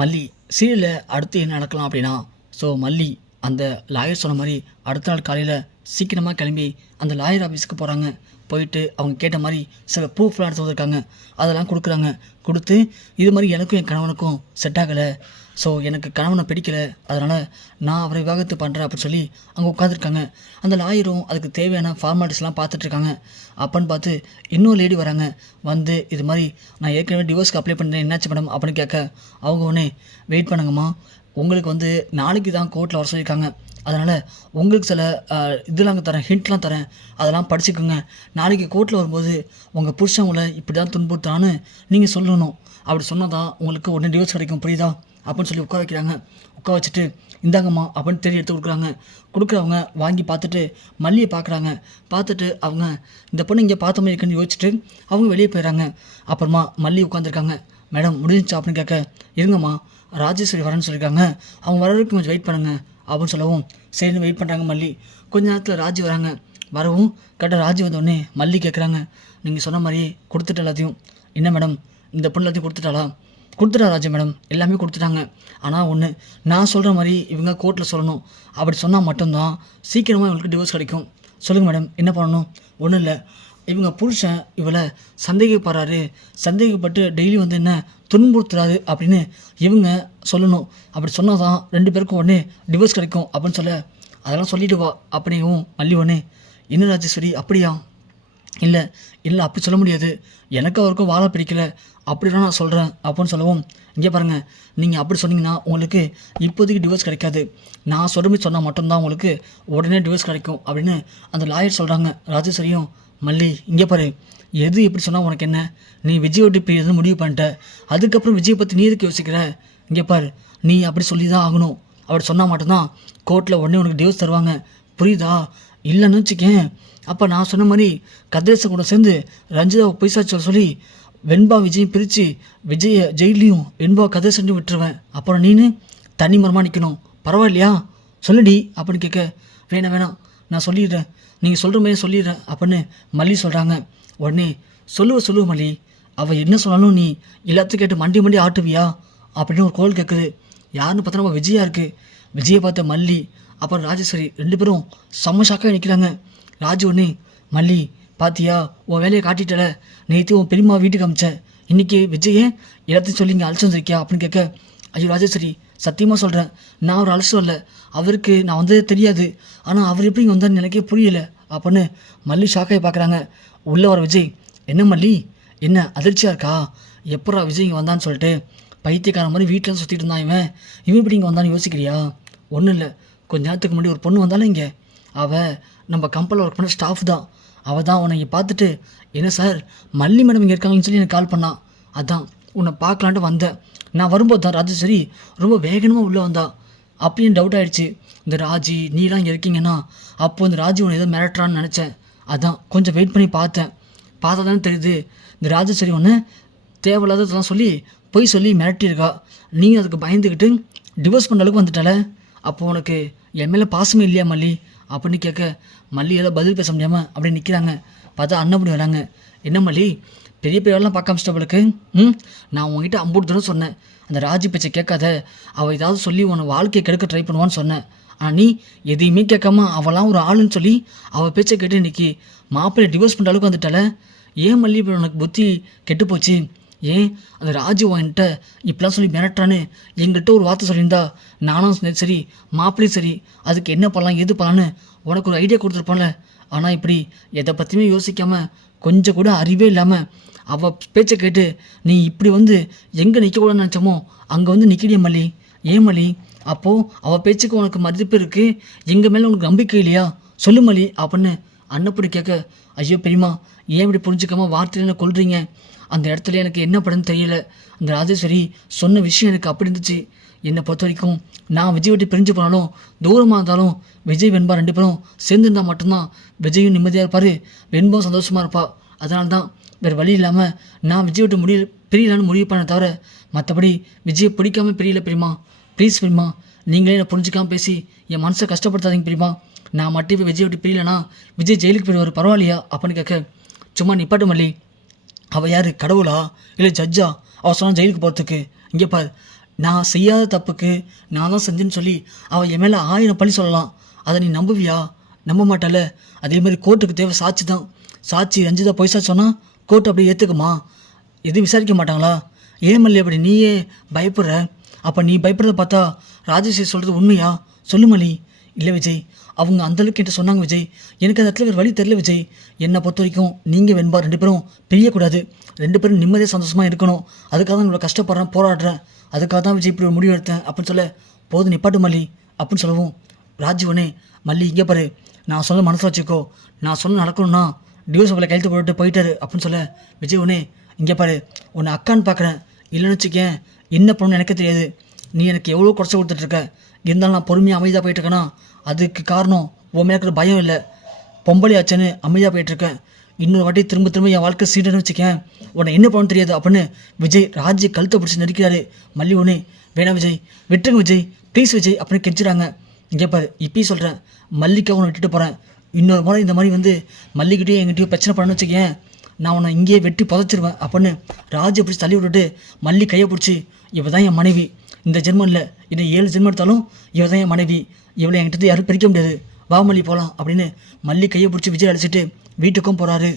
மல்லி சீரியலில் அடுத்து என்ன நடக்கலாம் அப்படின்னா, ஸோ மல்லி அந்த லாயர் சொன்ன மாதிரி அடுத்த நாள் காலையில் சீக்கிரமாக கிளம்பி அந்த லாயர் ஆஃபீஸுக்கு போகிறாங்க. போயிட்டு அவங்க கேட்ட மாதிரி சில ப்ரூஃப்லாம் எடுத்து வந்திருக்காங்க. அதெல்லாம் கொடுக்குறாங்க. கொடுத்து இது மாதிரி எனக்கும் என் கணவனுக்கும் செட் ஆகலை, ஸோ எனக்கு கணவனை பிடிக்கலை, அதனால் நான் அவரை விவாகரத்து பண்ணுறேன் அப்படின்னு சொல்லி அங்கே உட்காந்துருக்காங்க. அந்த லாயரும் அதுக்கு தேவையான ஃபார்மாலிட்டிஸ்லாம் பார்த்துட்ருக்காங்க. அப்போன்னு பார்த்து இன்னொரு லேடி வராங்க. வந்து இது மாதிரி நான் ஏற்கனவே டிவோர்ஸ்க்கு அப்ளை பண்ணுறேன், என்னாச்சு மேடம் அப்படின்னு கேட்க, அவங்க உடனே வெயிட் பண்ணுங்கம்மா, உங்களுக்கு வந்து நாளைக்கு தான் கோர்ட்டில் வர சொல்லியிருக்காங்க, அதனால் உங்களுக்கு சில இதெல்லாம் தரேன், ஹிண்ட்லாம் தரேன், அதெல்லாம் படிச்சுக்கோங்க. நாளைக்கு கோர்ட்டில் வரும்போது உங்கள் புருஷவங்களை இப்படி தான் துன்புறுத்தான்னு நீங்கள் சொல்லணும். அப்படி சொன்னால் தான் உங்களுக்கு உடனே டிவோர்ஸ் கிடைக்கும், புரியுதா அப்படின்னு சொல்லி உட்கார வைக்கிறாங்க. உட்கார வச்சுட்டு இந்தாங்கம்மா அப்படின்னு தேடி எடுத்து கொடுக்குறாங்க. கொடுக்குறவங்க வாங்கி பார்த்துட்டு மல்லியை பார்க்குறாங்க. பார்த்துட்டு அவங்க இந்த பொண்ணு இங்கே பார்த்த மாதிரி இருக்குன்னு யோசிச்சுட்டு அவங்க வெளியே போயிடறாங்க. அப்புறமா மல்லி உட்காந்துருக்காங்க. மேடம் முடிஞ்சிச்சா அப்படின்னு கேட்க, இருங்கம்மா ராஜேஸ்வரி வரேன்னு சொல்லியிருக்காங்க, அவங்க வர வரைக்கும் கொஞ்சம் வெயிட் பண்ணுங்கள் அப்படின்னு சொல்லவும் சரின்னு வெயிட் பண்ணுறாங்க மல்லி. கொஞ்ச நேரத்தில் ராஜி வராங்க. வரவும் கரெக்டாக ராஜி வந்தோடனே மல்லி கேட்குறாங்க, நீங்கள் சொன்ன மாதிரி கொடுத்துட்டு எல்லாத்தையும், என்ன மேடம் இந்த பொண்ணு எல்லாத்தையும் கொடுத்துட்டாளா? கொடுத்துட்டா ராஜா மேடம், எல்லாமே கொடுத்துட்டாங்க. ஆனால் ஒன்று, நான் சொல்கிற மாதிரி இவங்க கோர்ட்டில் சொல்லணும். அப்படி சொன்னால் மட்டும்தான் சீக்கிரமாக இவங்களுக்கு டிவோர்ஸ் கிடைக்கும். சொல்லுங்கள் மேடம் என்ன பண்ணணும்? ஒன்றும் இல்லை, இவங்க புருஷன் இவளை சந்தேகப்படுறாரு, சந்தேகப்பட்டு டெய்லி வந்து என்ன துன்புறுத்துறாரு அப்படின்னு இவங்க சொல்லணும். அப்படி சொன்னால் தான் 2 பேருக்கும் உடனே டிவோர்ஸ் கிடைக்கும் அப்படின்னு சொல்ல, அதெல்லாம் சொல்லிட்டு வா அப்படிங்கவும் மல்லி ஒன்று, இன்னும் ராஜேஸ்வரி அப்படியா? இல்லை இல்லை அப்படி சொல்ல முடியாது, எனக்கு அவருக்கும் வாழ பிடிக்கல, அப்படிலாம் நான் சொல்கிறேன் அப்படின்னு சொல்லவும், இங்கே பாருங்கள், நீங்கள் அப்படி சொன்னீங்கன்னா உங்களுக்கு இப்போதைக்கு டிவோர்ஸ் கிடைக்காது, நான் சொல்லுமே சொன்னால் மட்டும்தான் உங்களுக்கு உடனே டிவோர்ஸ் கிடைக்கும் அப்படின்னு அந்த லாயர் சொல்கிறாங்க. ராஜேஸ்வரியும், மல்லி இங்கே பாரு, எது எப்படி சொன்னால் உனக்கு என்ன, நீ விஜய் விட்டு போய் முடிவு பண்ணிட்ட, அதுக்கப்புறம் விஜயை பற்றி நீ எதுக்கு யோசிக்கிற? இங்கே பாரு, நீ அப்படி சொல்லி தான் ஆகணும், அப்படி சொன்னால் மட்டும்தான் கோர்ட்டில் உடனே உனக்கு டிவோர்ஸ் தருவாங்க, புரியுதா? இல்லைன்னு வச்சுக்கேன், அப்போ நான் சொன்ன மாதிரி கதிரேசன் கூட சேர்ந்து ரஞ்சிதாவை பைசா சொல்லி வெண்பா விஜயும் பிரித்து விஜயை ஜெயிலையும் வெண்பா கதிரேசன் விட்டுருவேன், அப்புறம் நீனு தனி மரமாக நிற்கணும், பரவாயில்லையா? சொல்லுடி அப்படின்னு கேட்க, வேணாம் நான் சொல்லிடுறேன், நீங்கள் சொல்கிற மாதிரி சொல்லிடுறேன் அப்படின்னு மல்லி சொல்கிறாங்க. உடனே சொல்லுவ மல்லி, அவள் என்ன சொன்னாலும் நீ எல்லாத்தையும் கேட்டு மண்டி ஆட்டுவியா அப்படின்னு ஒரு கோல் கேட்குது. யாருன்னு பார்த்தா நம்ம விஜயா இருக்குது. விஜயை பார்த்த மல்லி அப்புறம் ராஜேஸ்வரி 2 பேரும் செம்ம ஷாக்காக நிற்கிறாங்க. ராஜு ஒன்று, மல்லி பாத்தியா உன் வேலையை காட்டிட்டல, நேற்று உன் பெரியம்மா வீட்டுக்கு அமிச்ச, இன்றைக்கி விஜயே எல்லாத்தையும் சொல்லி இங்கே அழைச்சி வந்திருக்கியா அப்படின்னு கேட்க, ஐயோ ராஜேஸ்வரி சத்தியமாக சொல்கிறேன், நான் ஒரு அழைச்சி வரல, அவருக்கு நான் வந்ததே தெரியாது, ஆனால் அவர் எப்படி இங்கே வந்தார்னு எனக்கே புரியலை அப்படின்னு மல்லி ஷாக்காகி பார்க்குறாங்க. உள்ளே வர விஜய், என்ன மல்லி என்ன அதிர்ச்சியாக இருக்கா? எப்படா விஜய் இங்கே வந்தான்னு சொல்லிட்டு பைத்தியக்கார மாதிரி வீட்டில் சுற்றிட்டு இருந்தான், இவன் இப்படி இங்கே வந்தான்னு யோசிக்கிறியா? ஒன்றும் இல்லை, கொஞ்ச நேரத்துக்கு முன்னாடி ஒரு பொண்ணு வந்தாலும் இங்கே, அவள் நம்ம கம்பெனியில் ஒர்க் பண்ண ஸ்டாஃப் தான், அவள் தான் உன்னை இங்கே பார்த்துட்டு, என்ன சார் மல்லி மேடம் இங்கே இருக்காங்கன்னு சொல்லி எனக்கு கால் பண்ணான், அதான் உன்னை பார்க்கலான்ட்டு வந்தேன். நான் வரும்போது தான் ராஜேஸ்வரி ரொம்ப வேகமாக உள்ளே வந்தா, அப்படின்னு டவுட் ஆகிடுச்சு, இந்த ராஜி நீலாம் இங்கே இருக்கீங்கன்னா அப்போ இந்த ராஜி உன்னை ஏதோ மிரட்டுறான்னு நினச்சேன், அதான் கொஞ்சம் வெயிட் பண்ணி பார்த்தா தானே தெரியுது இந்த ராஜேஸ்வரி ஒன்று தேவையில்லாததெல்லாம் சொல்லி பொய் சொல்லி மிரட்டியிருக்கா, நீங்கள் அதுக்கு பயந்துக்கிட்டு டிவோர்ஸ் பண்ணுற அளவுக்கு வந்துட்டால, அப்போ உனக்கு என் மேலே பாசமே இல்லையா மல்லி அப்படின்னு கேட்க, மல்லி ஏதோ பதில் பேச முடியாமல் அப்படி நிற்கிறாங்க. பார்த்தா அண்ணப்படி வராங்க. என்ன மல்லி பெரிய பேரெல்லாம் பார்க்க ஆரம்பிச்சிட்டவளுக்கு, நான் உங்ககிட்ட 50 தடவை சொன்னேன் அந்த ராஜி பேச்சை கேட்காத, அவள் ஏதாவது சொல்லி உன்னை வாழ்க்கையை கெடுக்க ட்ரை பண்ணுவான்னு சொன்னேன், ஆனால் நீ எதையுமே கேட்காம அவளாம் ஒரு ஆளுன்னு சொல்லி அவள் பேச்சை கேட்டு இன்றைக்கி மாப்பிள்ளை டிவோர்ஸ் பண்ணுற அளவுக்கு வந்துட்டால, ஏன் மல்லி இப்போ உனக்கு புத்தி கெட்டு போச்சு? ஏன் அந்த ராஜு வாங்கிட்ட இப்படிலாம் சொல்லி மிரட்டுறான்னு எங்கிட்ட ஒரு வார்த்தை சொல்லியிருந்தா நானும் சரி மாப்பிள்ளையும் சரி அதுக்கு என்ன பண்ணலாம் எது பண்ணலான்னு உனக்கு ஒரு ஐடியா கொடுத்துருப்பான்ல, ஆனால் இப்படி எதை பற்றியுமே யோசிக்காமல் கொஞ்சம் கூட அறிவே இல்லாமல் அவள் பேச்சை கேட்டு நீ இப்படி வந்து எங்கே நிற்கக்கூடாதுன்னு நினச்சோமோ அங்கே வந்து நிற்கிறிய மல்லி, ஏன் மல்லி? அப்போது அவள் பேச்சுக்கு உனக்கு மதிப்பு இருக்குது, எங்கள் மேலே உனக்கு நம்பிக்கை இல்லையா? சொல்லு மல்லி அப்படின்னு அண்ணப்படி கேட்க, ஐயோ பெரியம்மா ஏன் இப்படி புரிஞ்சுக்காமல் வார்த்தையில் கொள்றீங்க, அந்த இடத்துல எனக்கு என்ன படன்னு தெரியல, அந்த ராஜேஸ்வரி சொன்ன விஷயம் எனக்கு அப்படி இருந்துச்சு, என்னை பொறுத்த வரைக்கும் நான் விஜய் விட்டு பிரிஞ்சு போனாலும் தூரமாக இருந்தாலும் விஜய் வெண்பா 2 பேரும் சேர்ந்துருந்தால் மட்டும்தான் விஜயும் நிம்மதியாக இருப்பார், வெண்பாவும் சந்தோஷமாக இருப்பா, அதனால தான் வேறு வழி இல்லாமல் நான் விஜய் விட்டு பிரியலான்னு முடிவு பண்ண தவிர மற்றபடி விஜயை பிடிக்காமல் பிரியல பெரியம்மா, ப்ளீஸ் பெரியம்மா நீங்களே என்னை புரிஞ்சிக்காமல் பேசி என் மனசை கஷ்டப்படுத்தாதீங்க பெரியம்மா, நான் மட்டும் இப்போ விஜய் விட்டு பிரியலனா விஜய் ஜெயிலுக்கு போயிடுவார் பரவாயில்லையா அப்படின்னு கேட்க, சும்மா நிப்பாட்டு மல்லி, அவள் யார் கடவுளா இல்லை ஜட்ஜா அவள் சொன்னால் ஜெயிலுக்கு போகிறதுக்கு? இங்கே பார் நான் செய்யாத தப்புக்கு நான் தான் செஞ்சேன்னு சொல்லி அவள் என் மேலே 1000 பழி சொல்லலாம். அதை நீ நம்புவியா? நம்ப மாட்டால. அதே மாதிரி கோர்ட்டுக்கு தேவை சாட்சி தான். சாட்சி ரஞ்சிதா பொய் சாட்சி சொன்னால் கோர்ட்டு அப்படியே ஏற்றுக்குமா? எதுவும் விசாரிக்க மாட்டாங்களா? ஏன் மல்லி அப்படி நீயே பயப்படுற? அப்போ நீ பயப்படுறத பார்த்தா ராஜேஸ்வரி சொல்கிறது உண்மையா? சொல்லு மல்லி. இல்லை விஜய், அவங்க அந்தளவுக்கு என்கிட்ட சொன்னாங்க விஜய். எனக்கு அந்த இடத்துல வேறு வழி தெரியல விஜய். என்னை பொறுத்த வரைக்கும் நீங்கள் வெண்பா 2 பேரும் பிரியக்கூடாது. 2 பேரும் நிம்மதியாக சந்தோஷமாக இருக்கணும். அதுக்காக தான் இவ்வளோ கஷ்டப்படுறேன், போராடுறேன். அதுக்காக தான் விஜய் இப்படி ஒரு முடிவு எடுத்தேன் அப்படின்னு சொல்ல, போது நிப்பாட்டு மல்லி அப்படின்னு சொல்லவும், ராஜீவனே மல்லி இங்கே பாரு, நான் சொல்ல மனசில் வச்சுக்கோ. நான் சொல்ல நடக்கணும்னா டிவோர்ஸ் பேப்பரில் கையெழுத்து போட்டு போயிட்டாரு அப்படின்னு சொல்ல, விஜய் உடனே இங்கே பாரு, உன்னை அக்கான்னு பார்க்குறேன். இல்லைன்னு வச்சுக்கேன் என்ன பண்ணணும்னு எனக்கே தெரியாது. நீ எனக்கு எவ்வளோ குறைச்சி கொடுத்துட்ருக்க. இருந்தாலும் நான் பொறுமையாக அமைதியாக போயிட்டுருக்கேன்னா அதுக்கு காரணம் உன் மேலே இருக்கிற பயம் இல்லை. பொம்பளை ஆச்சுன்னு அமைதியாக போயிட்டுருக்கேன். இன்னொரு வாட்டி திரும்ப திரும்ப என் வாழ்க்கை சீடன்னு வச்சுக்கேன் உன்னை என்ன பண்ணணும் தெரியாது அப்படின்னு விஜய் ராஜி கழுத்தை பிடிச்சி நெருக்கிறாரு. மல்லி ஒன்று வேணாம் விஜய், விட்டுருங்க விஜய், ப்ளீஸ் விஜய் அப்படின்னு கெஞ்சுறாங்க. இங்கே பாரு, இப்பயும் சொல்கிறேன், மல்லிக்காக உன்னை விட்டுட்டு போகிறேன். இன்னொரு முறை இந்த மாதிரி வந்து மல்லிக்கிட்டேயும் எங்கிட்டயும் பிரச்சனை பண்ணணும்னு வச்சுக்கேன், நான் உன்னை இங்கேயே வெட்டி புதைச்சிருவேன் அப்படின்னு ராஜை பிடிச்சி தள்ளி விட்டுட்டு மல்லி கையை பிடிச்சி, இவ தான் என் மனைவி, இந்த ஜென்மம் இல்லை இன்னும் 7 ஜென்மம் எடுத்தாலும் இவ தான் என் மனைவி, இவளை என்கிட்ட யாரும் பிரிக்க முடியாது, வா மல்லி போகலாம் அப்படின்னு மல்லி கையை பிடிச்சி விஜய் அழைச்சிட்டு வீட்டுக்கும் போகிறாரு.